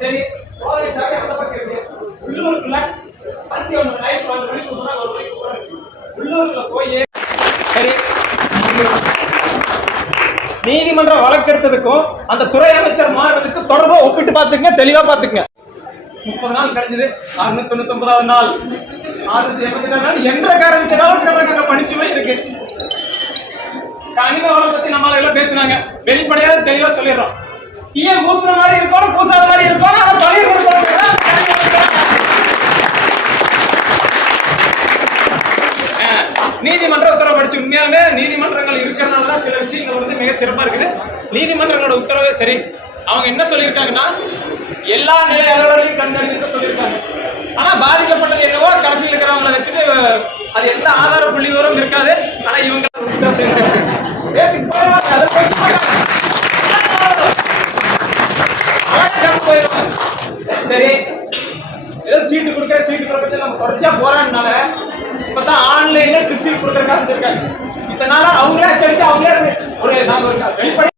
சரி, சோதனை சாவி அந்த பக்கம் இருக்கு. உள்ளூருக்குள்ள வண்டி ஒன்று நைட் 1 மணிக்கு போனா 1 மணிக்கு போறேன். உள்ளூருக்குள்ள போய் சரி நீதிமன்ற வழக்கெடுத்ததுக்கும் அந்த துறை அமைச்சர் மாறுறதுக்கு தொடர்பா ஒப்பிட்டு பாத்துக்கங்க, தெளிவா பாத்துக்கங்க. 30 நாள் கழிஞ்சது, 699வது நாள், 682 நாள் என்ற காரணத்தினால நமக்கு படிச்சுமே இருக்கு. கனிம வளம் பத்தி நம்மளால எல்லாம் பேசுனாங்க, வெளிப்படையாக தெளிவா சொல்லிடுறோம். ஏன் பூசுற மாதிரி இருக்கணும், பூசாத மாதிரி இருக்கணும், அதை பழைய நீதிமன்ற உத்தரவு படிச்சு. உண்மையாலுமே நீதிமன்றங்கள் இருக்கிறதுனாலதான் சில விஷயங்கள் வந்து மிகச் சிறப்பா இருக்குது. நீதிமன்றங்களோட உத்தரவே சரி, அவங்க என்ன சொல்லியிருக்காங்கன்னா எல்லா நிலை அலுவலர்களையும் கண்காணிக்க சொல்லியிருக்காங்க. ஆனா பாதிக்கப்பட்டது என்னவோ கடைசியில் இருக்கிறவங்களை வச்சுட்டு அது எந்த ஆதார புள்ளி விவரம் இருக்காது. ஆனா இவங்க சரி ஏதோ சீட்டு கொடுக்கறது நம்ம தொடர்ச்சியா போராடினால இப்பதான் ஆன்லைன்ல டிப்ஸ் கொடுக்கறதுக்கு ஆரம்பிச்சிருக்காங்க. இத்தனை நாளா அவங்களே அச்சடிச்சு அவங்களே ஒரு வெளிப்படை